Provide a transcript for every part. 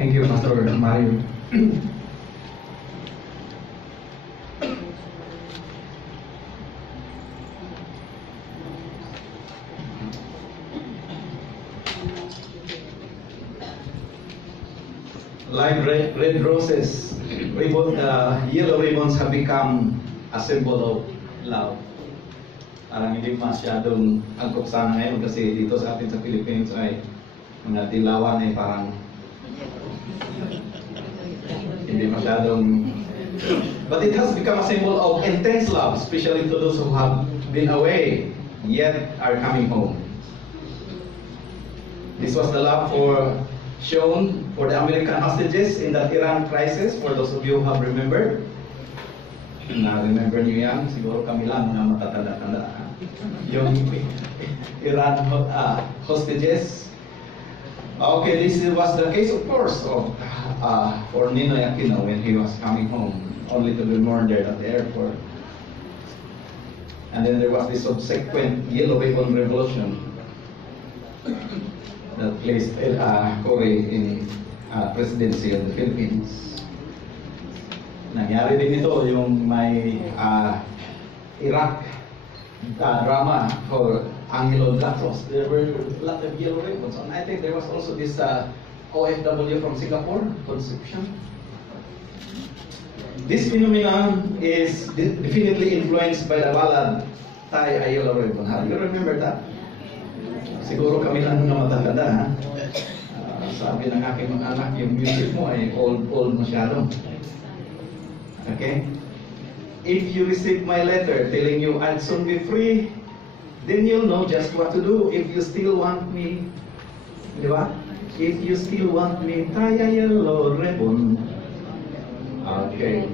Thank you, Pastor Mario. Like red roses, yellow ribbons have become a symbol of love. Parang hindi masyadong angkop sana ngayon kasi dito sa atin sa Philippines ay mga dilawan ay parang hindi masyadong. But it has become a symbol of intense love, especially to those who have been away yet are coming home. This was the love shown for the American hostages in the Iran crisis, for those of you who have remembered. Na-remember niyo yan? Siguro kami lang mga matatanda-tanda. Yung Iran hostages. Okay, this was the case, of course, of for Ninoy Aquino when he was coming home, only to be murdered at the airport. And then there was the subsequent Yellow Ribbon Revolution that placed Cory in presidency of the Philippines. Nangyari din ito yung may Iraq drama for Angelo Gatos. There were a lot of yellow ribbons. And I think there was also this OFW from Singapore, Concepcion. This phenomenon is definitely influenced by the ballad Tie a Yellow Ribbon. How do you remember that? Siguro kami lang na matanda, ha? Sabi ng aking mga anak, yung music mo ay old masyado. Okay? If you receive my letter telling you I'll soon be free, then you'll know just what to do. If you still want me, di ba? If you still want me, tie a yellow ribbon. Okay.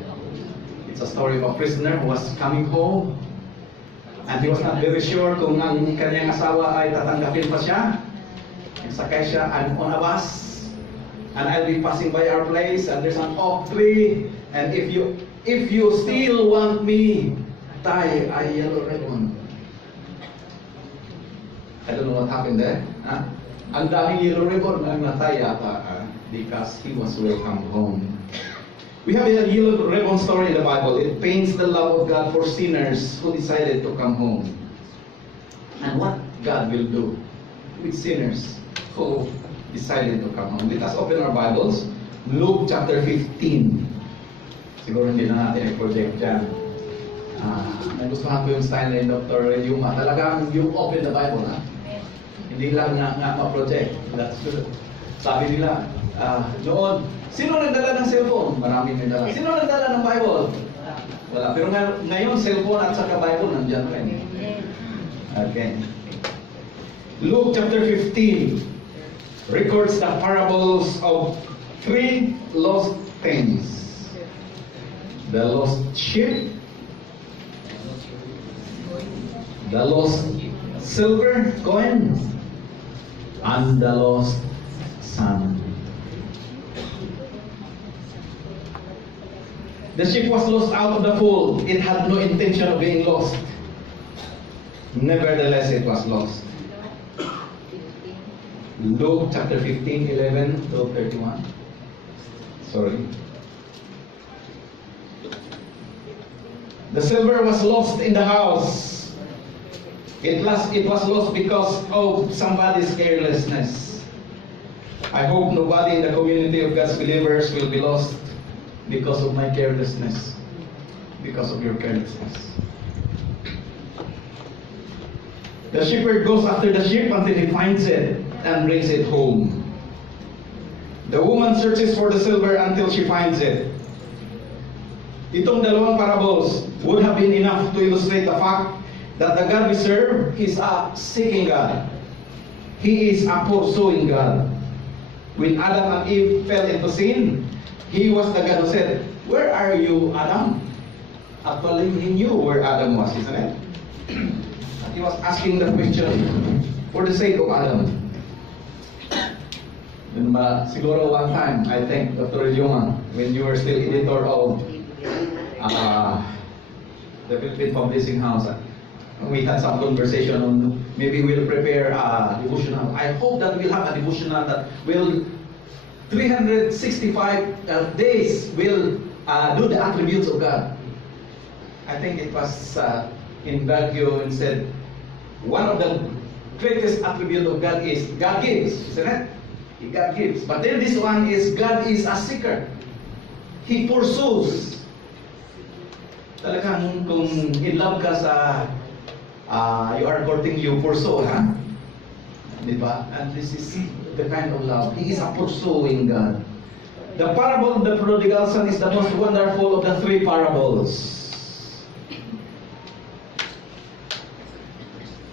It's a story of a prisoner who was coming home and he was not very sure kung ang kanyang asawa ay tatanggapin pa siya. Sakay siya, I'm on a bus and I'll be passing by our place and there's an oak tree, and if you still want me, tie a yellow ribbon. I don't know what happened there. Huh? Ang daming yellow ribbon ang natay yata because he was welcome home. We have a yellow ribbon story in the Bible. It paints the love of God for sinners who decided to come home. And what God will do with sinners who decided to come home. Let us open our Bibles. Luke chapter 15. Siguro hindi na natin i-project dyan. Nagustuhan ko yung style ni Dr. Yuma. Talagang you open the Bible, ha? Hindi lang nga ma-project. That's good. Sabi nila, noon, sino nagdala ng cellphone? Maraming may dala. Sino nagdala ng Bible? Wala. Pero ngayon, cellphone at saka Bible nandiyan rin. Okay. Luke chapter 15 records the parables of three lost things. The lost sheep, the lost silver coin, and the lost son. The sheep was lost out of the fold. It had no intention of being lost. Nevertheless, it was lost. Luke chapter 15, 11 to 31. Sorry. The silver was lost in the house. It was lost because of somebody's carelessness. I hope nobody in the community of God's believers will be lost because of my carelessness, because of your carelessness. The shepherd goes after the sheep until he finds it and brings it home. The woman searches for the silver until she finds it. Itong dalawang parables would have been enough to illustrate the fact that the God we serve is a seeking God. He is a pursuing God. When Adam and Eve fell into sin, He was the God who said, "Where are you, Adam?" Actually, He knew where Adam was, isn't it? And He was asking the question for the sake of Adam. And, siguro one time, I think, Dr. Yuma, when you were still editor of the Philippine Publishing House, we had some conversation on maybe we'll prepare a devotional. I hope that we'll have a devotional that will 365 days will do the attributes of God. I think it was in Baguio and said, one of the greatest attributes of God is God gives, isn't it? God gives. But then this one is God is a seeker. He pursues. Talagang kung in love ka sa you are courting, you pursue, ha? Diba? And this is the kind of love. He is a pursuing God. The parable of the prodigal son is the most wonderful of the three parables.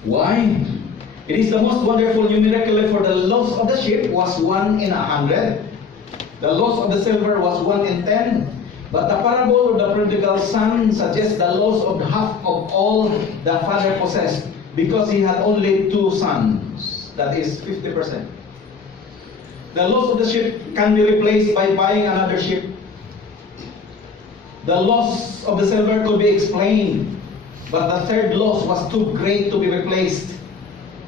Why? It is the most wonderful numerically, for the loss of the sheep was 1 in 100. The loss of the silver was 1 in 10. But the parable of the prodigal son suggests the loss of half of all the father possessed, because he had only 2 sons. That is 50%. The loss of the sheep can be replaced by buying another sheep. The loss of the silver could be explained, but the third loss was too great to be replaced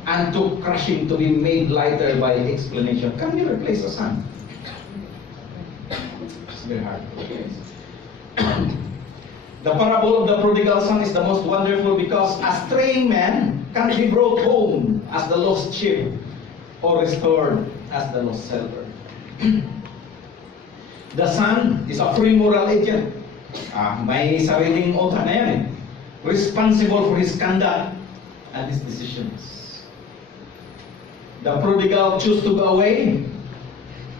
and too crushing to be made lighter by explanation. Can you replace a son? It's very hard to replace. The parable of the prodigal son is the most wonderful because a straying man can be brought home as the lost sheep or restored as the lost silver. The son is a free moral agent. May sariling utak na yan eh. Responsible for his conduct and his decisions. The prodigal chose to go away,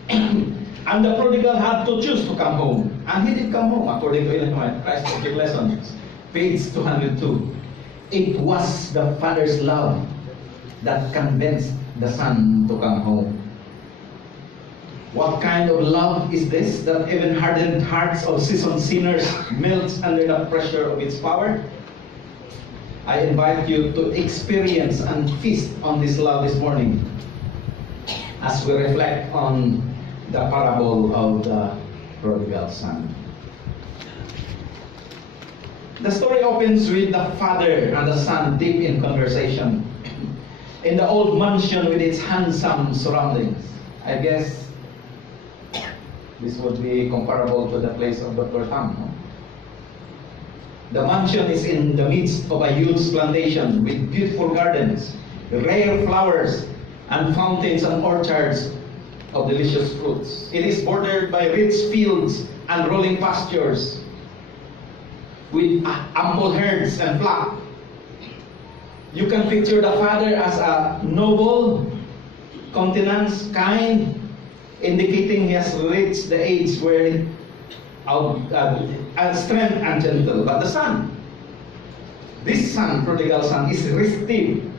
and the prodigal had to choose to come home. And he did come home, according to Illinois Christ Object Lessons, page 202. It was the father's love that convinced the son to come home. What kind of love is this that even hardened hearts of seasoned sinners melts under the pressure of its power? I invite you to experience and feast on this love this morning as we reflect on the parable of the prodigal son. The story opens with the father and the son deep in conversation in the old mansion with its handsome surroundings. I guess this would be comparable to the place of Dr. Tam. No? The mansion is in the midst of a huge plantation with beautiful gardens, rare flowers, and fountains and orchards of delicious fruits. It is bordered by rich fields and rolling pastures with ample herds and flock. You can picture the father as a noble, countenance, kind, indicating he has reached the age where strength and gentle. But the son, this son, prodigal son, is restive.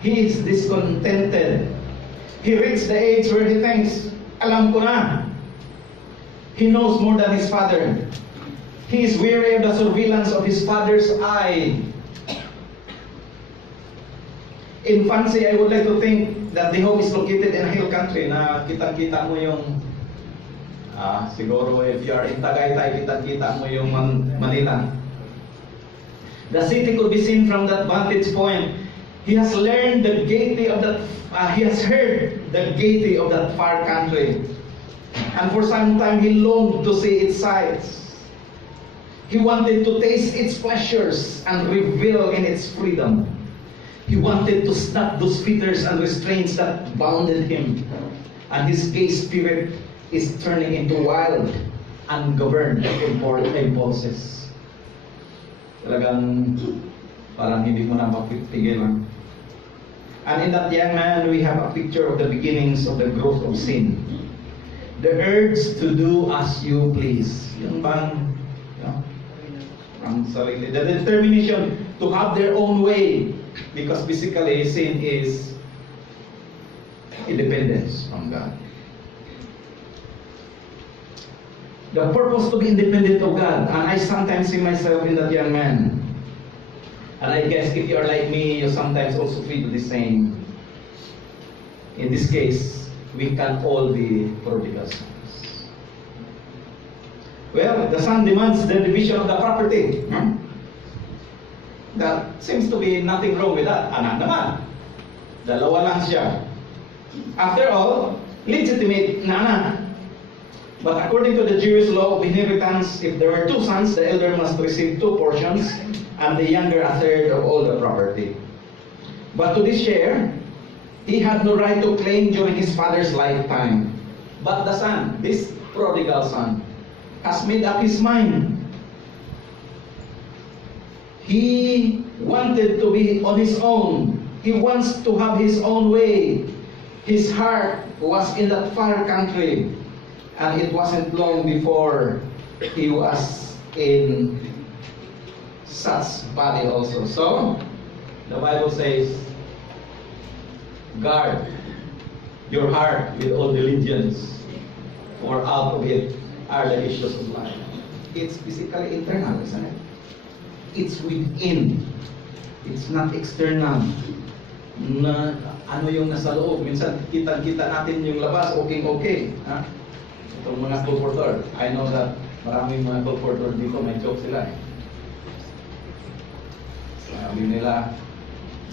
He is discontented. He reached the age where he thinks, alam ko na. He knows more than his father. He is weary of the surveillance of his father's eye. In fancy, I would like to think that the home is located in a hill country na kitang-kita mo yung siguro if you are in Tagaytay, kitang-kita mo yung Manila. The city could be seen from that vantage point. He has learned the gaiety of that. He has heard the gaiety of that far country, and for some time he longed to see its sights. He wanted to taste its pleasures and revel in its freedom. He wanted to snap those fetters and restraints that bounded him, and his gay spirit is turning into wild, ungoverned impulses. Talagang parang hindi mo na mapipigilan. And in that young man, we have a picture of the beginnings of the growth of sin. The urge to do as you please. Yung bang, ang sarili. The determination to have their own way. Because basically, sin is independence from God. The purpose to be independent of God. And I sometimes see myself in that young man. And I guess if you are like me, you sometimes also feel the same. In this case, we can all be prodigal sons. Well, the son demands the division of the property. That seems to be nothing wrong with that. Anak naman. Dalawa lang siya. After all, legitimate na anak. But according to the Jewish law of inheritance, if there were two sons, the elder must receive two portions, and the younger a third of all the property. But to this share, he had no right to claim during his father's lifetime. But the son, this prodigal son, has made up his mind. He wanted to be on his own. He wants to have his own way. His heart was in that far country. And it wasn't long before he was in such body also. So, the Bible says, guard your heart with all diligence, for out of it are the issues of life. It's physically internal, isn't it? It's within. It's not external. Na ano yung nasa loob. Minsan kita natin yung labas, okay. Ha? Itong mga colportor. I know that maraming mga colportor dito, may joke sila. Sabi nila,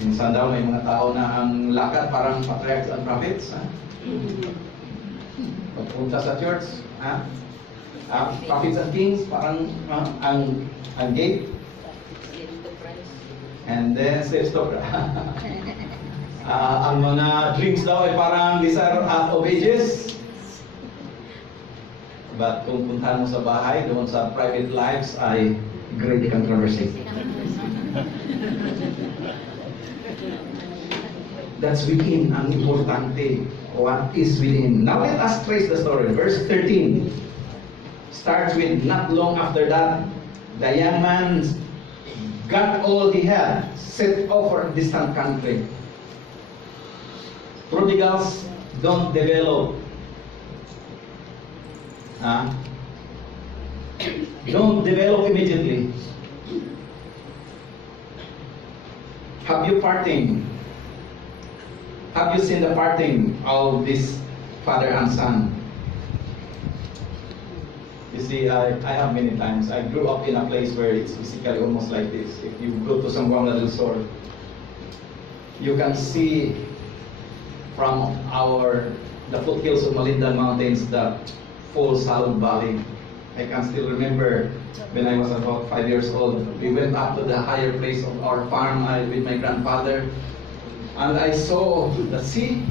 minsan daw may mga tao na ang lakad parang patriarchs and prophets. Ha? Pagpunta sa church, ha? Prophets and kings, parang ang gate. And then saves to ang mga dreams daw ay parang Desire of Ages. But kung puntahan mo sa bahay, doon sa private lives ay great controversy. That's within ang importante. What is within? Now let us trace the story. Verse 13 starts with, not long after that, the young man got all he had, set off for a distant country. Prodigals don't develop. Don't develop immediately. Have you parting? Have you seen the parting of this father and son? You see, I have many times. I grew up in a place where it's physically almost like this. If you go to San Juan del Sur, you can see from the foothills of Malindan Mountains the full Salud Valley. I can still remember when I was about 5 years old. We went up to the higher place of our farm with my grandfather, and I saw the sea.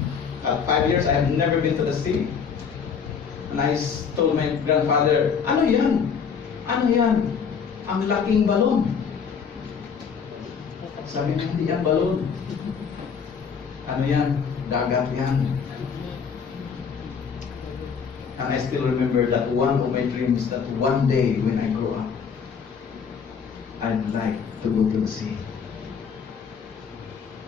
At 5 years, I have never been to the sea. And I told my grandfather, ano yan? Ano yan? Ang laking balon. Sabi niya, hindi yan balon. Ano yan? Dagat yan. And I still remember that one of my dreams, that one day when I grow up, I'd like to go to the sea.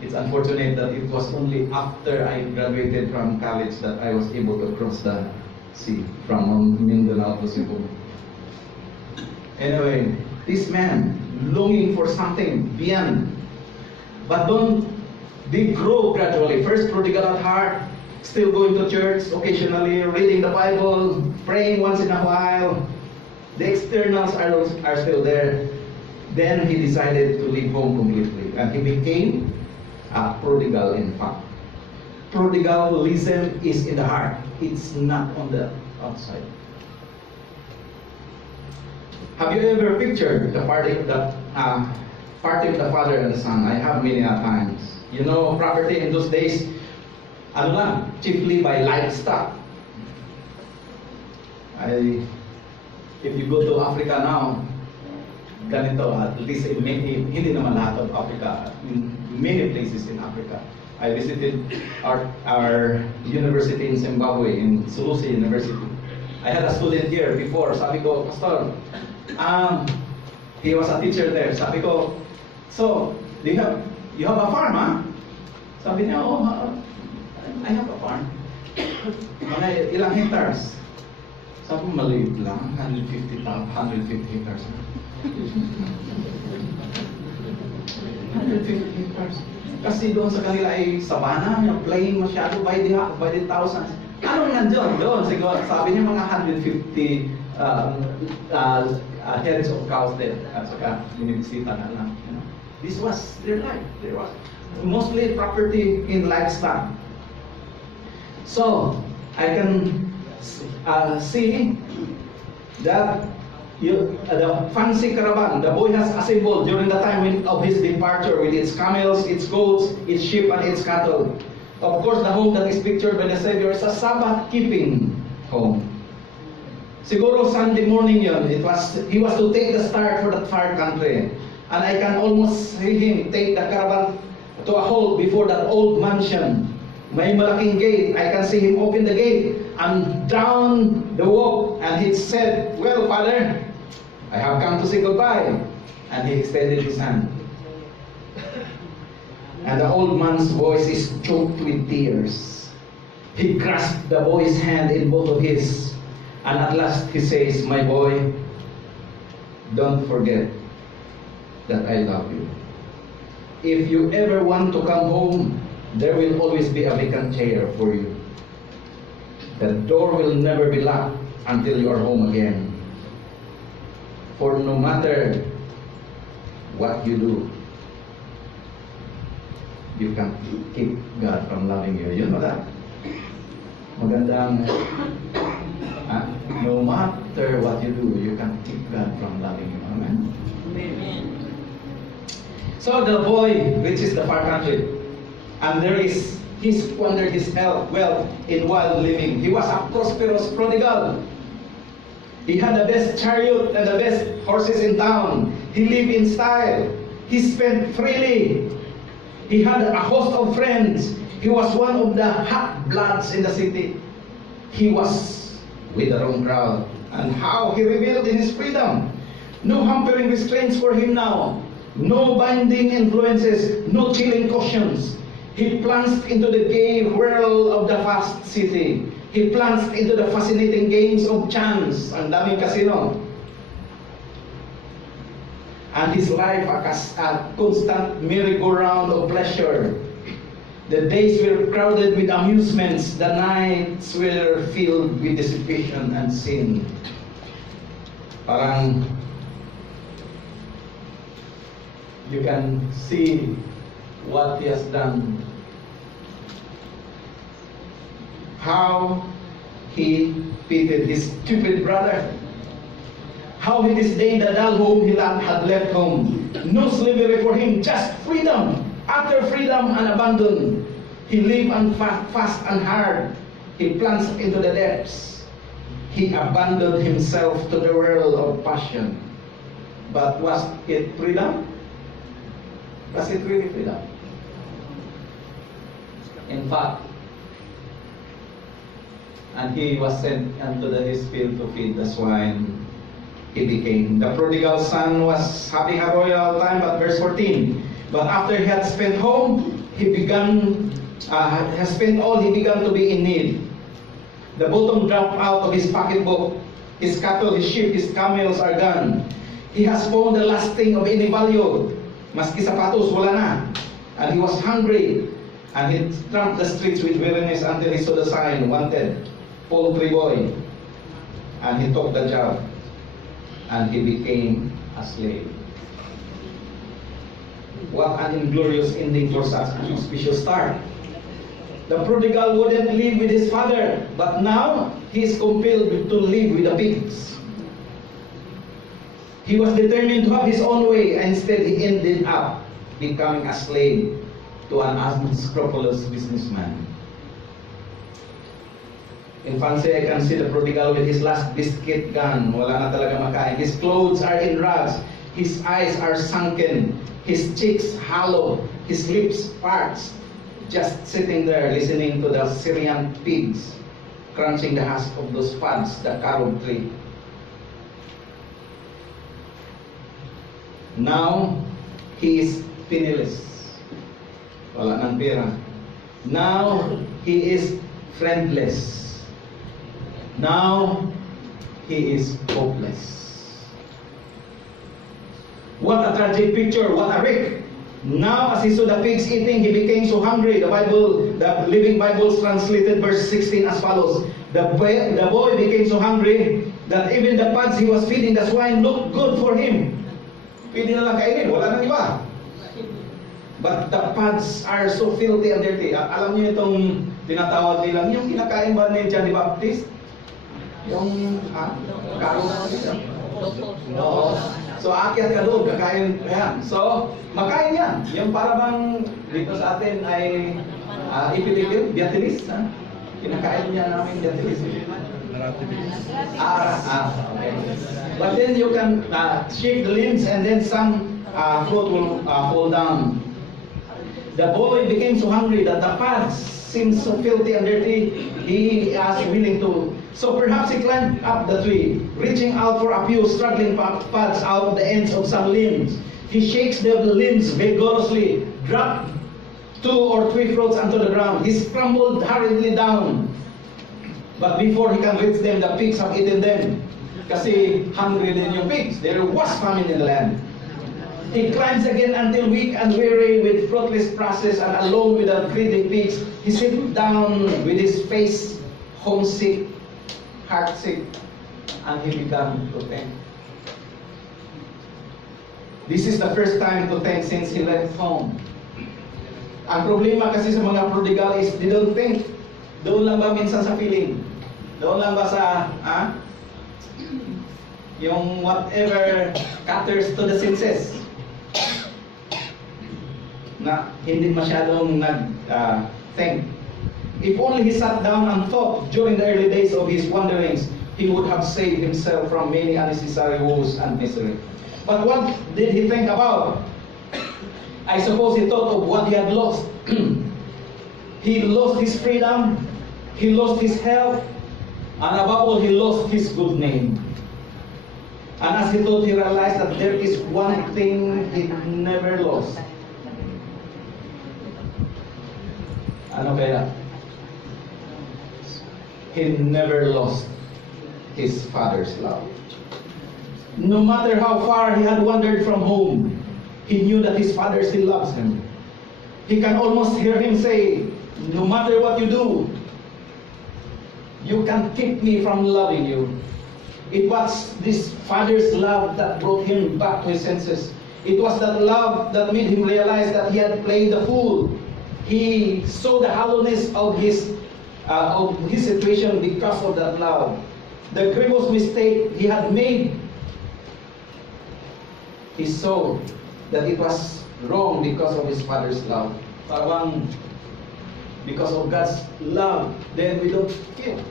It's unfortunate that it was only after I graduated from college that I was able to cross the sea from Mindanao to Cebu. Anyway, this man longing for something beyond, but they grow gradually. First, prodigal at heart, still going to church occasionally, reading the Bible, praying once in a while. The externals are still there. Then he decided to leave home completely, and he became a prodigal. In fact, prodigalism is in the heart. It's not on the outside. Have you ever pictured the party of the father and the son? I have many times. You know, property in those days, chiefly by livestock. If you go to Africa now, ganito, at least hindi naman lahat of Africa, in many places in Africa. I visited our university in Zimbabwe, in Sulusi University. I had a student here before. Sabi ko, Pastor, he was a teacher there. Sabi ko, so, you have a farm, ha? Sabi niya, oh, I have a farm. Mga ilang hectares? Sabi ko, maliit lang, 150 hectares. 150 hectares. Kasi doon sa kanila ay sabana, plain masyado by the thousands. Ano nandiyon? Doon, siguro, sabi niya mga 150 heads of cows there. At saka, binibisita na lang. You know? This was their life. They were mostly property in livestock. So, I can see that the fancy caravan the boy has assembled during the time of his departure, with its camels, its goats, its sheep, and its cattle. Of course, the home that is pictured by the Savior is a Sabbath-keeping home. Siguro Sunday morning yun, he was to take the start for that far country. And I can almost see him take the caravan to a halt before that old mansion. May malaking gate. I can see him open the gate and down the walk. And he said, "Well, Father, I have come to say goodbye." And he extended his hand. And the old man's voice is choked with tears. He grasped the boy's hand in both of his. And at last he says, "My boy, don't forget that I love you. If you ever want to come home, there will always be a vacant chair for you. The door will never be locked until you are home again. For no matter what you do, you can keep God from loving you." Yun ba? Magandang, no matter what you do, you can keep God from loving you. Amen? Amen. So the boy reaches the far country, and he squandered his wealth in wild living. He was a prosperous prodigal. He had the best chariot and the best horses in town. He lived in style. He spent freely. He had a host of friends. He was one of the hot bloods in the city. He was with the wrong crowd. And how he reveled in his freedom. No hampering restraints for him now. No binding influences. No chilling cautions. He plunged into the gay whirl of the fast city. He plunged into the fascinating games of chance. Ang daming casino. And his life a constant merry-go-round of pleasure. The days were crowded with amusements. The nights were filled with dissipation and sin. Parang you can see what he has done. How he pitied his stupid brother. How he disdained the dull home he had left home. No slavery for him, just freedom. Utter freedom and abandon. He lived and fast and hard. He plunged into the depths. He abandoned himself to the world of passion. But was it freedom? Was it really freedom? In fact, and he was sent unto his field to feed the swine. He became. The prodigal son was having a royal time, but verse 14. But after he had spent home, has spent all, he began to be in need. The bottom dropped out of his pocketbook. His cattle, his sheep, his camels are gone. He has found the last thing of any value. Maski sapatos, wala na. And he was hungry. And he tramped the streets with weariness until he saw the sign, "Wanted, poultry boy." And he took the job. And he became a slave. What an inglorious ending for such an auspicious start. The prodigal wouldn't live with his father, but now he is compelled to live with the pigs. He was determined to have his own way, and instead he ended up becoming a slave to an unscrupulous businessman. In fancy, I can see the prodigal with his last biscuit gone. Wala na talaga makain. His clothes are in rags. His eyes are sunken. His cheeks hollow. His lips parched. Just sitting there listening to the Syrian pigs crunching the husk of those pods, the carob tree. Now, he is penniless. Wala ng pera. Now, he is friendless. Now, he is hopeless. What a tragic picture, what a wreck. Now, as he saw the pigs eating, he became so hungry. The Living Bible translated verse 16 as follows. The boy became so hungry that even the pods he was feeding the swine looked good for him. Pwede na lang kainin, wala nang iba. But the pods are so filthy and dirty. Alam niyo itong tinatawag nilang, yung kinakain ba ni John the Baptist? Yung, karo na siya. Oo. So, aakyat ka doon, kakain, ayan. So, makain yan. Yung para bang dito sa atin ay ipilipil, biatilis, ha? Kinakain niya namin biatilis. Okay. But then you can shake the limbs and then some fruit will fall down. The boy became so hungry that the pads seemed so filthy and dirty, he was willing to. So perhaps he climbed up the tree, reaching out for a few struggling pads out of the ends of some limbs. He shakes the limbs vigorously, dropped 2 or 3 fruits onto the ground. He scrambled hurriedly down. But before he can reach them, the pigs have eaten them. Kasi hungry din yung pigs. There was famine in the land. He climbs again until weak and weary with fruitless process and alone with the greedy pigs. He sits down with his face homesick, heartsick, and he began to think. This is the first time to think since he left home. Ang problema kasi sa mga prodigal is they don't think. Doon lang ba minsan sa feeling? Doon lang ba sa, yung whatever caters to the senses? Na hindi masyadong nag-think. If only he sat down and thought during the early days of his wanderings, he would have saved himself from many unnecessary woes and misery. But what did he think about? I suppose he thought of what he had lost. He lost his freedom, he lost his health, and above all, he lost his good name. And as he thought, he realized that there is one thing he never lost. Ano kaya? He never lost his father's love. No matter how far he had wandered from home, he knew that his father still loves him. He can almost hear him say, no matter what you do, you can't keep me from loving you. It was this father's love that brought him back to his senses. It was that love that made him realize that he had played the fool. He saw the hollowness of his situation because of that love. The grievous mistake he had made, he saw that it was wrong because of his father's love. Parang because of God's love, then we don't feel.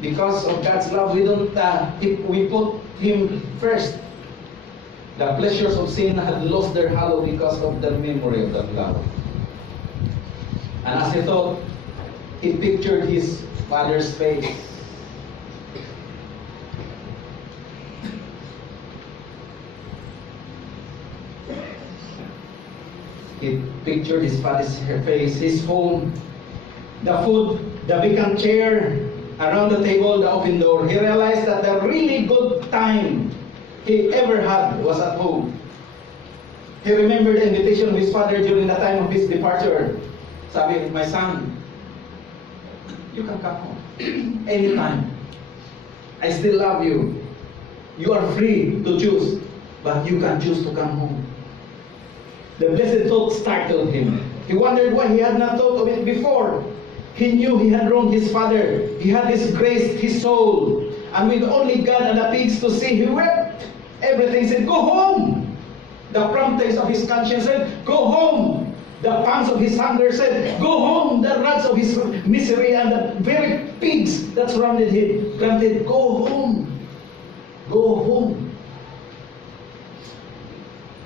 Because of God's love, we don't. We put Him first. The pleasures of sin had lost their halo because of the memory of that love. And as he thought, he pictured his father's face. He pictured his father's face, his home, the food, the vacant chair, around the table, the open door. He realized that the really good time he ever had was at home. He remembered the invitation of his father during the time of his departure. Sabi, my son, you can come home anytime. I still love you. You are free to choose, but you can choose to come home. The blessed thought startled him. He wondered why he had not thought of it before. He knew he had wronged his father. He had disgraced his soul. And with only God and the pigs to see, he wept. Everything said, go home. The promptings of his conscience said, go home. The pangs of his hunger said, go home. The rods of his misery and the very pigs that surrounded him granted, go home. Go home.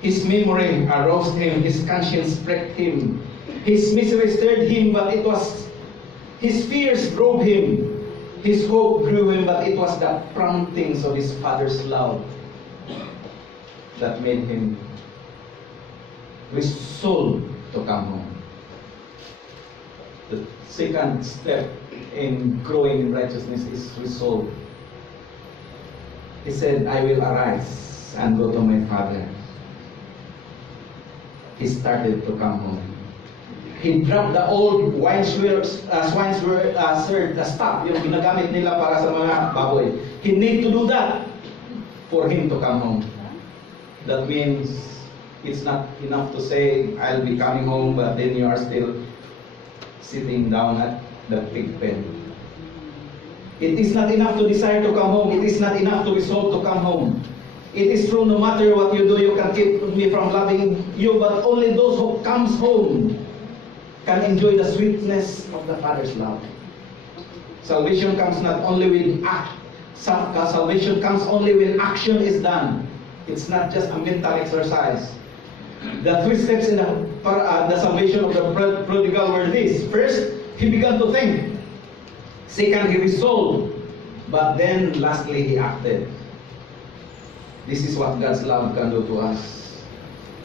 His memory aroused him. His conscience pricked him. His misery stirred him, but it was his fears drove him. His hope grew him, but it was the promptings of his father's love that made him resolve to come home. The second step in growing in righteousness is resolve. He said, I will arise and go to my father. He started to come home. He dropped the old swine's stuff, yung ginagamit nila para sa mga baboy. He need to do that for him to come home. That means it's not enough to say, I'll be coming home, but then you are still sitting down at the pig pen. It is not enough to desire to come home. It is not enough to resolve to come home. It is true, no matter what you do, you can keep me from loving you, but only those who comes home can enjoy the sweetness of the Father's love. Salvation comes not only with act. Salvation comes only when action is done. It's not just a mental exercise. The three steps in the salvation of the prodigal were this. First, he began to think. Second, he resolved. But then, lastly, he acted. This is what God's love can do to us.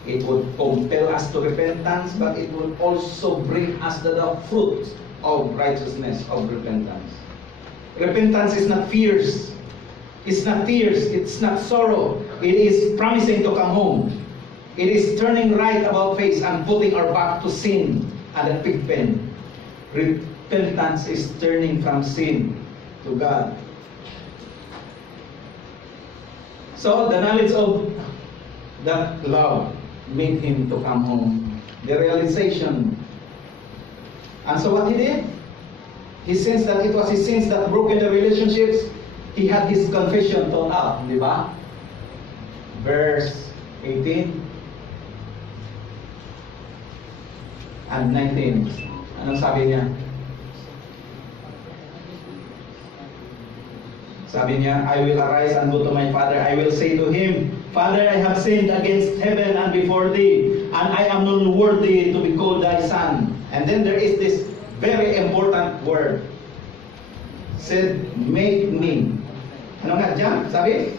It would compel us to repentance, but it would also bring us to the fruit of righteousness, of repentance. Repentance is not fears. It's not tears. It's not sorrow. It is promising to come home. It is turning right about face and putting our back to sin and the pig pen. Repentance is turning from sin to God. So the knowledge of that love made him to come home. The realization. And so what he did? He sensed that it was his sins that broke the relationships. He had his confession thrown out. Di ba? Verse 18 and 19. Anong sabi niya? Sabi niya, I will arise and go to my father. I will say to him, Father, I have sinned against heaven and before thee, and I am not worthy to be called thy son. And then there is this very important word. Said, make me. Ano nga dyan? Sabi?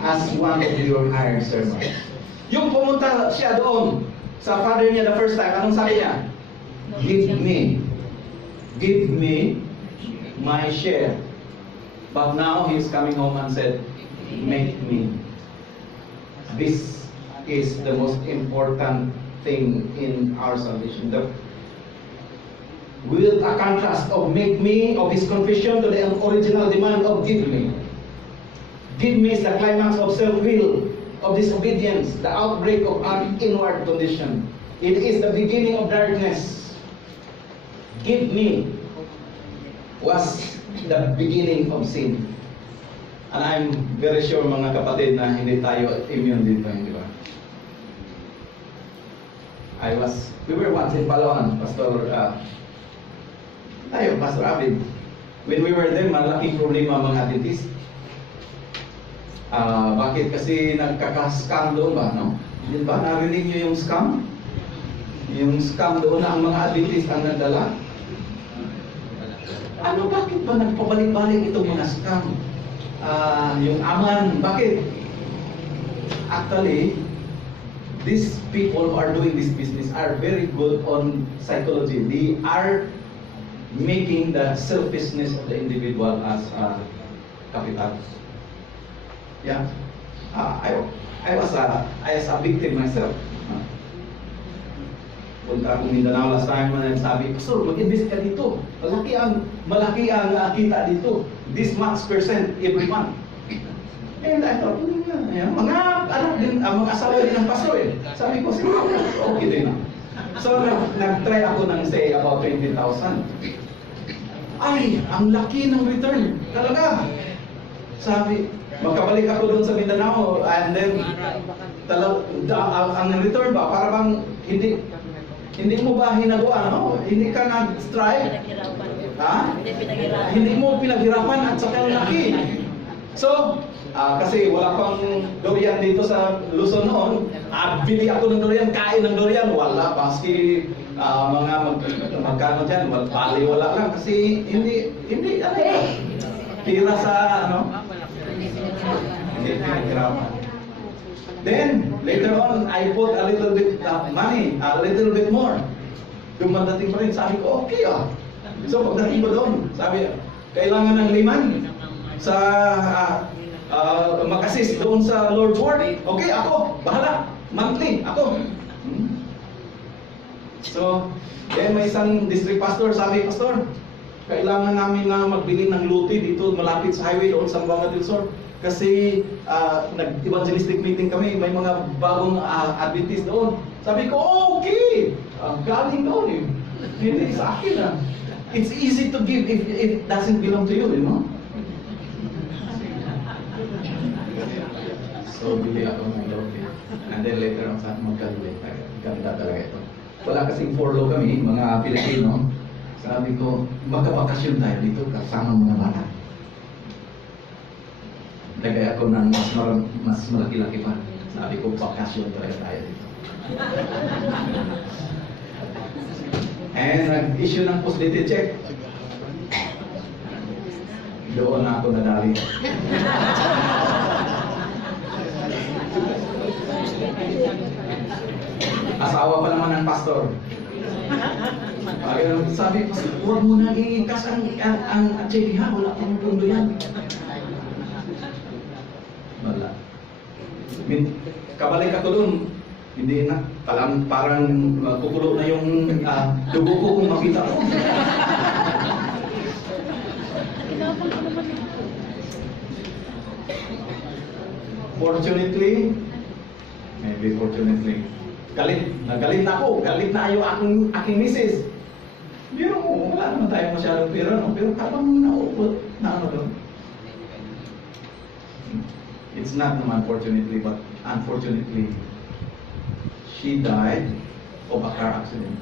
As one of your hired servants. Yung pumunta siya doon sa father niya the first time, anong sabi niya? Give me my share. But now he's coming home and said, make me. This is the most important thing in our salvation. With a contrast of make me, of his confession, to the original demand of give me. Give me is the climax of self-will, of disobedience, the outbreak of an inward condition. It is the beginning of darkness. Give me was the beginning of sin. And I'm very sure mga kapatid na hindi tayo immune dito, di ba? We were once in Palawan, Pastor Abid. When we were there, malaking problema mga Adventist. Bakit? Kasi nagkaka-scam doon ba, no? Di ba? Narinig niyo yung scam? Yung scam doon na ang mga Adventist ang nagdala? Ano, bakit ba nagpabalik-balik itong mga scam? Yung aman, bakit? Actually, these people who are doing this business are very good on psychology. They are making the selfishness of the individual as capital. Yeah. I was a victim myself. Punta akong Mindanao last time and sabi, Pastor, mag-invest ka dito. Malaki ang kita dito. This much percent every month. And I thought, mga anak din, mga asawa din ng pastor eh. Sabi ko, okay din na. So nag-try ako ng say about 20,000. Ay, ang laki ng return. Talaga. Sabi, magkabalik ako doon sa Mindanao and then ang return ba, para bang hindi mo ba hinagawa, no? Hindi ka nag-strive? Ha? Hindi mo pinaghirapan at saka laki. So, kasi wala pang durian dito sa Luzon noon, bili ako ng durian, kain ng durian, wala, paski mga magkano dyan, wala lang, kasi hindi, pira sa, hindi pinaghirapan. Then, later on, I put a little bit money, a little bit more. Dumadating pa rin, sabi ko, okay So, pagdating ko doon, sabi, kailangan ng liman sa mag-assist doon sa Lord's Word. Okay, ako, bahala. Monthly, ako. So, then may isang district pastor, sabi, Pastor, kailangan namin na magbili ng luti dito, malapit sa highway doon sa Buanga del Sur. Kasi nag-evangelistic meeting kami, may mga bagong Adventist doon. Sabi ko, okay! Galing doon eh. Hindi sa akin It's easy to give if it doesn't belong to you, you know? So, bili ako ng lote. And then later on, sabi magkalulay tayo. Ganda talaga ito. Wala kasing forlo kami, mga Pilipino. Sabi ko, magkabakasyon tayo dito kasama mga bata. Lagay ako ng mas malaki-laki pa. Sabi ko, bakasyon talaga tayo dito. And nag-issue ng post-dated check. Doon na ako nadali. Asawa pa naman ng pastor. Sabi, huwag mo nang ikas ang check ha, wala pang pundo yan. Wala. Kabalik ako dun, hindi na, parang kukulo na yung dugo ko kung makita ko. Fortunately, maybe fortunately, galit na ako, galit na yung aking misis. Pero wala naman tayo masyadong pera, no? Pero habang naupot na ano doon. It's not naman fortunately, but unfortunately, she died of a car accident.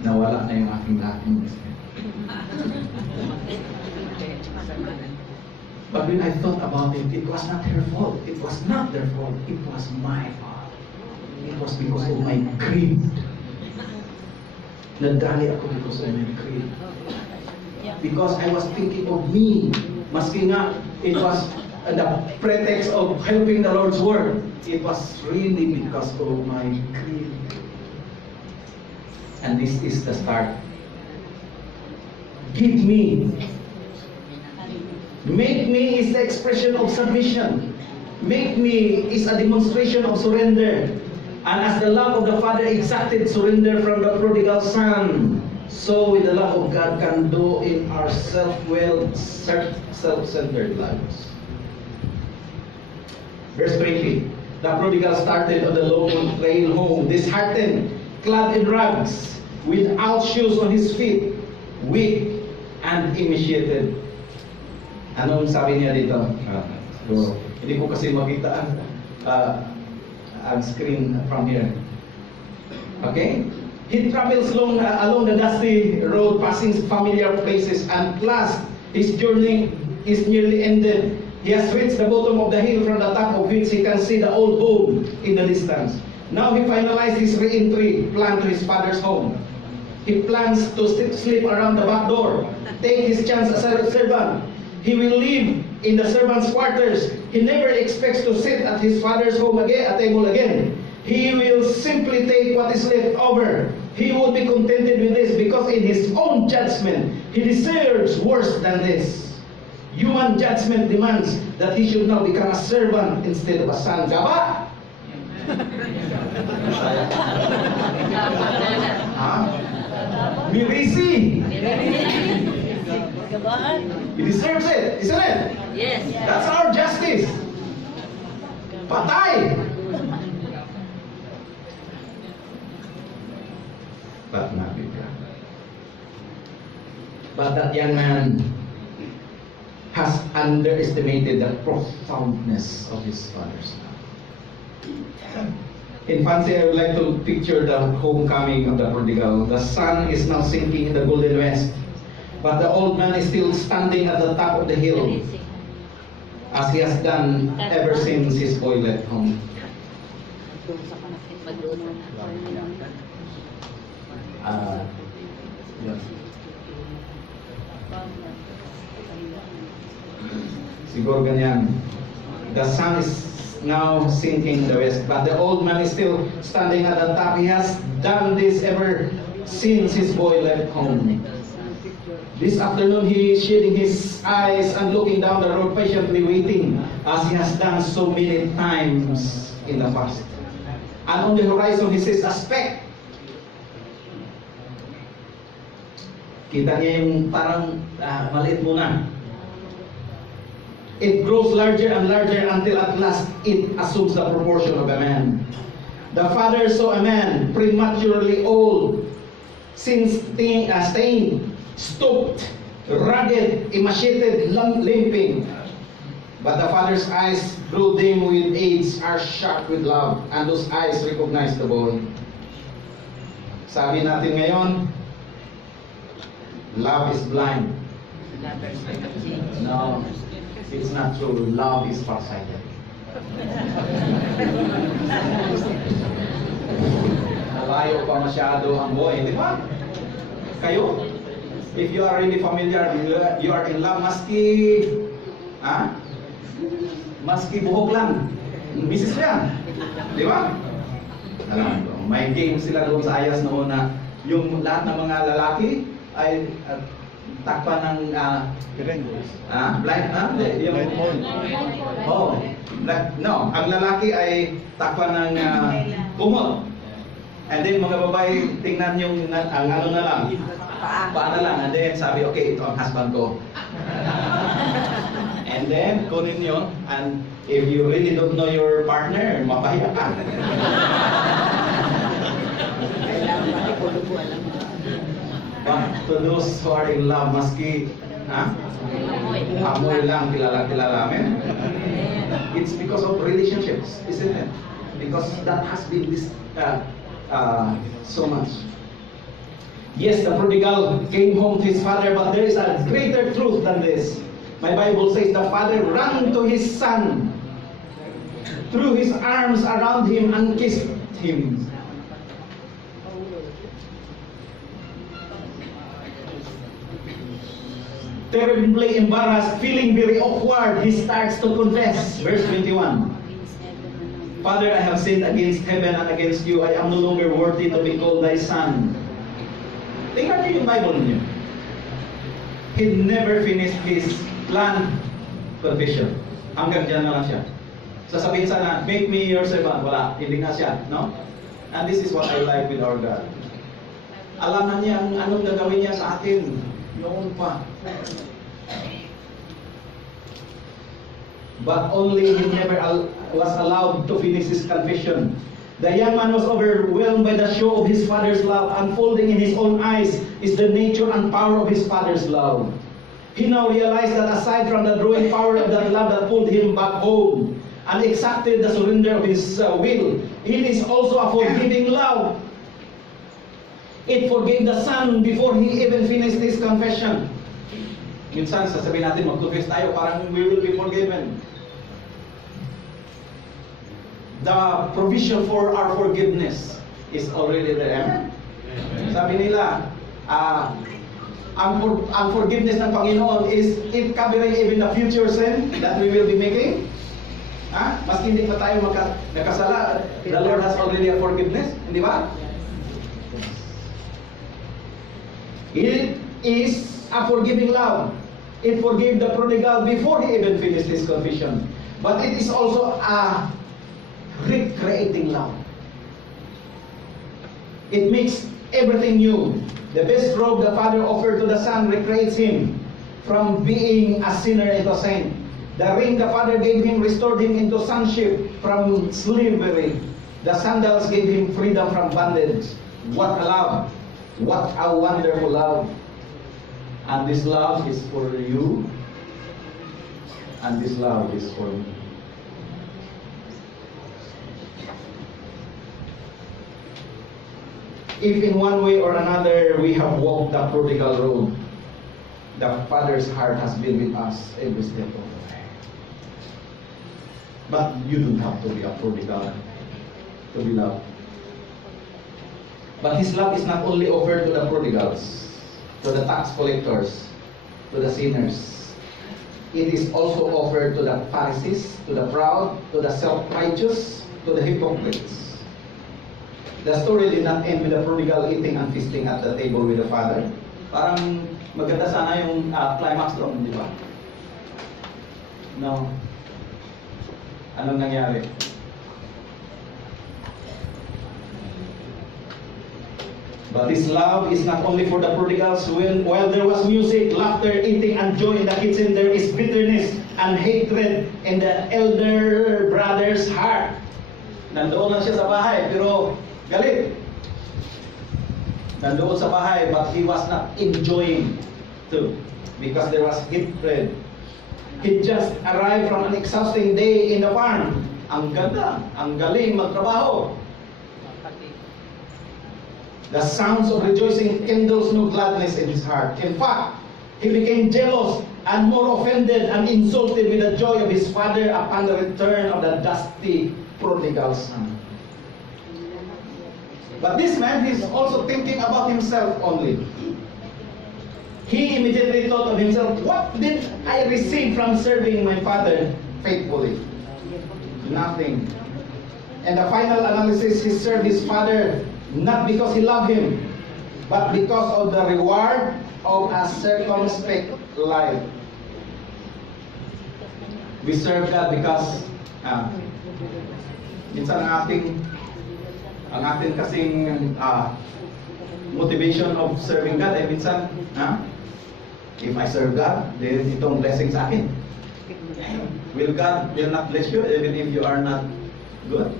Nawala na yung aking laking misis. But when I thought about it, it was not her fault. It was not their fault. It was my fault. It was because of my greed. Nadali ako because of my greed. Because I was thinking of me. Maski nga, it was the pretext of helping the Lord's work. It was really because of my greed. And this is the start. Give me. Make me is the expression of submission. Make me is a demonstration of surrender. And as the love of the Father exacted surrender from the prodigal son, so with the love of God can do in our self-willed, self-centered lives. Verse 20. The prodigal started on the long trail home, disheartened, clad in rags, without shoes on his feet, weak and emaciated. Anong sabi niya dito? Hindi ko kasi makita ang screen from here. Okay? He travels along the dusty road, passing familiar places, and at last his journey is nearly ended. He has reached the bottom of the hill, from the top of which he can see the old home in the distance. Now he finalized his re-entry plan to his father's home. He plans to sleep around the back door, take his chance as a servant. He will live in the servants' quarters. He never expects to sit at his father's home again, a table again. He will simply take what is left over. He will be contented with this because in his own judgment, he deserves worse than this. Human judgment demands that he should now become a servant instead of a son. Gaba? Mirisi. He deserves it, isn't it? Yes. That's our justice. Patay. But not with God. But that young man has underestimated the profoundness of his father's love. In fancy, I would like to picture the homecoming of the prodigal. The sun is now sinking in the golden west, but the old man is still standing at the top of the hill, as he has done ever since his boy left home. Siguro ganyan. The sun is now sinking in the west, but the old man is still standing at the top. He has done this ever since his boy left home. This afternoon, he is shading his eyes and looking down the road, patiently waiting, as he has done so many times in the past. And on the horizon, he sees a speck. Kita niya yung parang maliit muna. It grows larger and larger until at last it assumes the proportion of a man. The father saw a man prematurely old, since stained stooped, rugged, emaciated, limping. But the father's eyes grew dim with age, are sharp with love, and those eyes recognize the boy. Sabi natin ngayon, love is blind. No, it's not true. Love is farsighted. Malayo pa masyado ang boy, di ba? Kayo, if you are really familiar, you are in love, maski buhok lang, misis mo yan, di ba? Alam ko, may game sila doon sa Ayas noon na yung lahat ng mga lalaki ay takpan ng blind, yung no, ang lalaki ay takpan ng kumot. And then mga babae, tingnan yung ang ano na lang, paa na lang. And then sabi, okay, ito ang husband ko. And then, kunin yun. And if you really don't know your partner, mapahiya ka. To those who are in love, maski amoy lang, kilala namin. It's because of relationships, isn't it? Because that has been this so much. Yes, the prodigal came home to his father, but there is a greater truth than this. My Bible says the father ran to his son, threw his arms around him and kissed him. Terribly embarrassed, feeling very awkward, he starts to confess. Verse 21. Father, I have sinned against heaven and against you. I am no longer worthy to be called thy son. Tingnan niyo yung Bible niyo. He never finished his plan confession. Hanggang dyan na lang siya. Sasabihin sana, make me your servant. Wala, hindi na siya. No? And this is what I like with our God. Alam na niya ang anong gagawin niya sa atin. Noon pa. But only he never was allowed to finish his confession. The young man was overwhelmed by the show of his father's love. Unfolding in his own eyes is the nature and power of his father's love. He now realized that aside from the drawing power of that love that pulled him back home and exacted the surrender of his will, it is also a forgiving love. It forgave the son before he even finished his confession. Minsan sasabihin natin mag-confess tayo, parang we will be forgiven. The provision for our forgiveness is already there. Amen? Sabi nila, ang forgiveness ng Panginoon is it covering even the future sin that we will be making. Maski hindi pa tayo nakasala, the Lord has already a forgiveness. Hindi ba? It is a forgiving love. It forgave the prodigal before he even finished his confession. But it is also a recreating love. It makes everything new. The best robe the father offered to the son recreates him from being a sinner into a saint. The ring the father gave him restored him into sonship from slavery. The sandals gave him freedom from bondage. What a love! What a wonderful love! And this love is for you, and this love is for me. If in one way or another we have walked the prodigal road, the Father's heart has been with us every step of the way. But you don't have to be a prodigal to be loved. But His love is not only offered to the prodigals, to the tax collectors, to the sinners. It is also offered to the Pharisees, to the proud, to the self-righteous, to the hypocrites. The story did not end with the prodigal eating and feasting at the table with the father. Parang maganda sana yung climax doon, di ba? No. Anong nangyari? But His love is not only for the prodigals. While there was music, laughter, eating, and joy in the kitchen, there is bitterness and hatred in the elder brother's heart. Nandoon lang siya sa bahay, pero galit. Nandoon sa bahay, but he was not enjoying too, because there was hatred. He just arrived from an exhausting day in the farm. Ang ganda, ang galing magtrabaho. The sounds of rejoicing kindles no gladness in his heart. In fact, he became jealous and more offended and insulted with the joy of his father upon the return of the dusty prodigal son. But this man is also thinking about himself only. He immediately thought of himself, what did I receive from serving my father faithfully? Nothing. And the final analysis, he served his father not because he loved him, but because of the reward of a circumspect life. We serve God because minsan ang ating kasing motivation of serving God ay minsan if I serve God, then itong blessing sa akin. Will God will not bless you even if you are not good?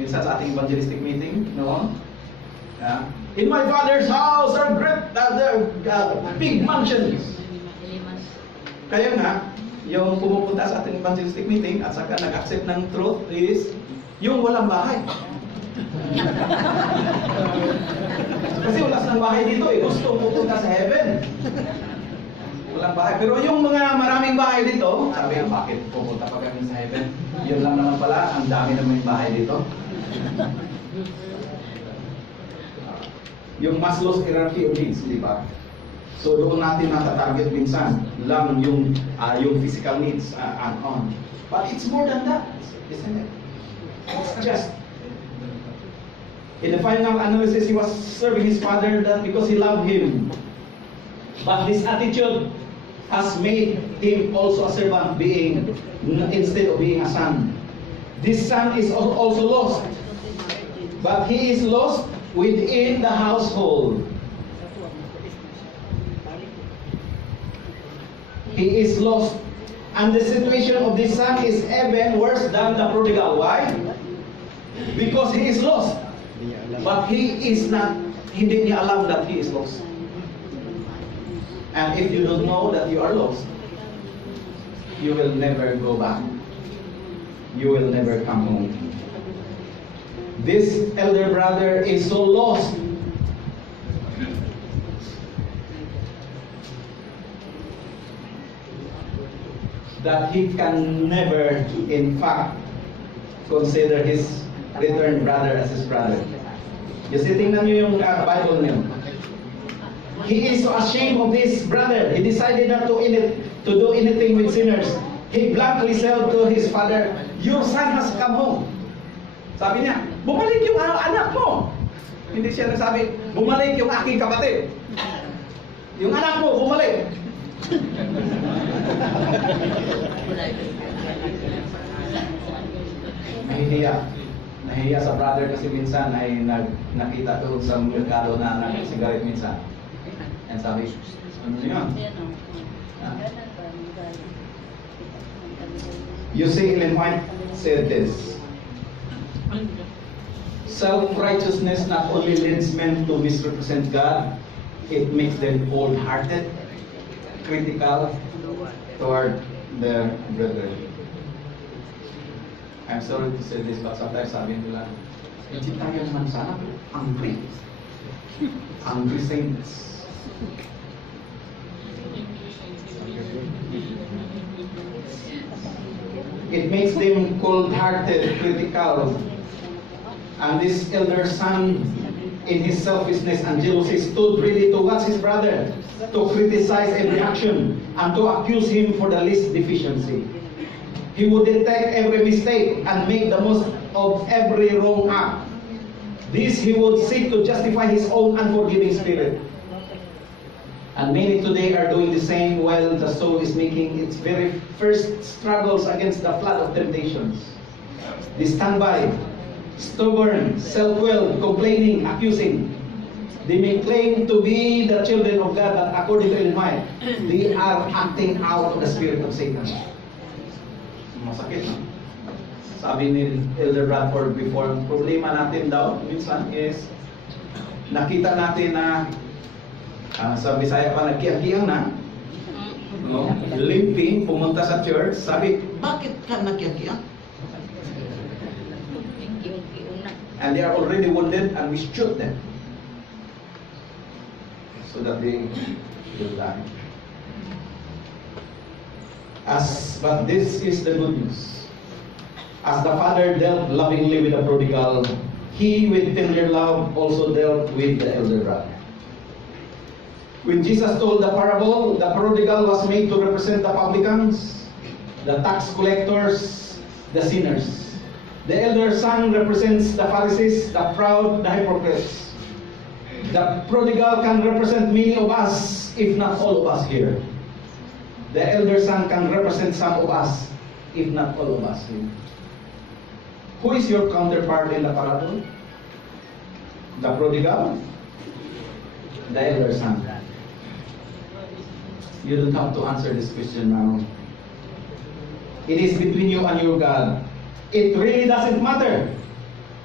Minsan sa ating evangelistic meeting, no? In my father's house are great, big mansions. Kaya nga, yung pumupunta sa ating evangelistic meeting at saka nag-accept ng truth is yung walang bahay. Kasi wala silang bahay dito eh. Gusto pupunta sa heaven. Walang bahay. Pero yung mga maraming bahay dito, sabi nga, bakit pupunta pa kami sa heaven? Yun lang naman pala, ang dami naman yung bahay dito. Yung Maslow's hierarchy of needs, di ba? So doon natin natatarget minsan lang yung physical needs and on. But it's more than that, isn't it? It's just in the final analysis, he was serving his father not because he loved him, but this attitude has made him also a servant, being instead of being a son. This son is also lost, but he is lost within the household. He is lost, and the situation of this son is even worse than the prodigal. Why? Because he is lost, but he is not. Hindi niya alam that he is lost. And if you don't know that you are lost, you will never go back. You will never come home. This elder brother is so lost that he can never, in fact, consider his returned brother as his brother. You see, tingnan niyo yung Bible niyo. He is so ashamed of this brother. He decided not to do anything with sinners. He bluntly said to his father, "Your son has come home." Sabi niya, bumalik yung anak mo. Hindi siya nagsabi, bumalik yung aking kapatid. Yung anak mo, bumalik. Nahihiya sa brother kasi minsan ay nakita doon sa merkado na nag-cigarette minsan. And sabi, ano yun? You see, Ellen White said this. Self-righteousness not only leads men to misrepresent God, it makes them cold-hearted, critical toward their brethren. I'm sorry to say this, but sometimes sabi nila, hindi tayo naman sana angry. Angry saints. It makes them cold-hearted, critical. And this elder son, in his selfishness and jealousy, stood ready to watch his brother, to criticize every action, and to accuse him for the least deficiency. He would detect every mistake and make the most of every wrong act. This he would seek to justify his own unforgiving spirit. And many today are doing the same while the soul is making its very first struggles against the flood of temptations. They stand by, stubborn, self-willed, complaining, accusing. They may claim to be the children of God, but according to Ellen White, they are acting out of the spirit of Satan. Masakit, no? Sabi ni Elder Bradford before, problema natin daw minsan is nakita natin na sa Bisaya pa nagkiyang-kiyang na, no? Limping, pumunta sa church, sabi, bakit ka nagkiyang-kiyang? And they are already wounded and we shoot them so that they will die. But this is the good news. As the father dealt lovingly with the prodigal, he with tender love also dealt with the elder brother. When Jesus told the parable, the prodigal was made to represent the publicans, the tax collectors, the sinners. The elder son represents the Pharisees, the proud, the hypocrites. The prodigal can represent many of us, if not all of us here. The elder son can represent some of us, if not all of us here. Who is your counterpart in the parable? The prodigal? The elder son. You don't have to answer this question now. It is between you and your God. It really doesn't matter.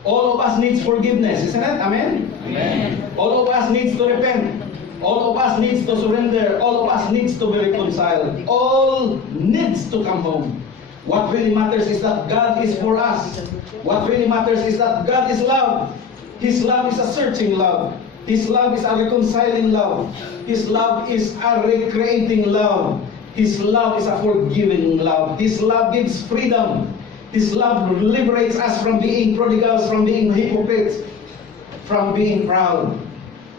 All of us needs forgiveness, isn't it? Amen? Amen. All of us needs to repent. All of us needs to surrender. All of us needs to be reconciled. All needs to come home. What really matters is that God is for us. What really matters is that God is love. His love is a searching love. His love is a reconciling love. His love is a recreating love. His love is a forgiving love. His love gives freedom. His love liberates us from being prodigals, from being hypocrites, from being proud.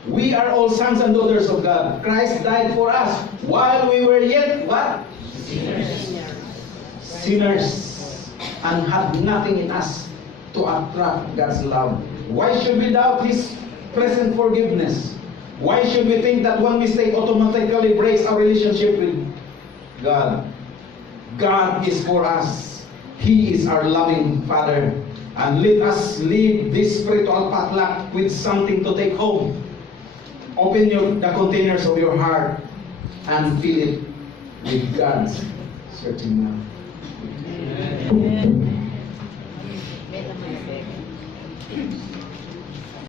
We are all sons and daughters of God. Christ died for us while we were yet what? Sinners. Sinners, and had nothing in us to attract God's love. Why should we doubt His present forgiveness? Why should we think that one mistake automatically breaks our relationship with God? God is for us. He is our loving Father. And let us leave this spiritual potluck with something to take home. Open the containers of your heart and fill it with God's searching love. Amen.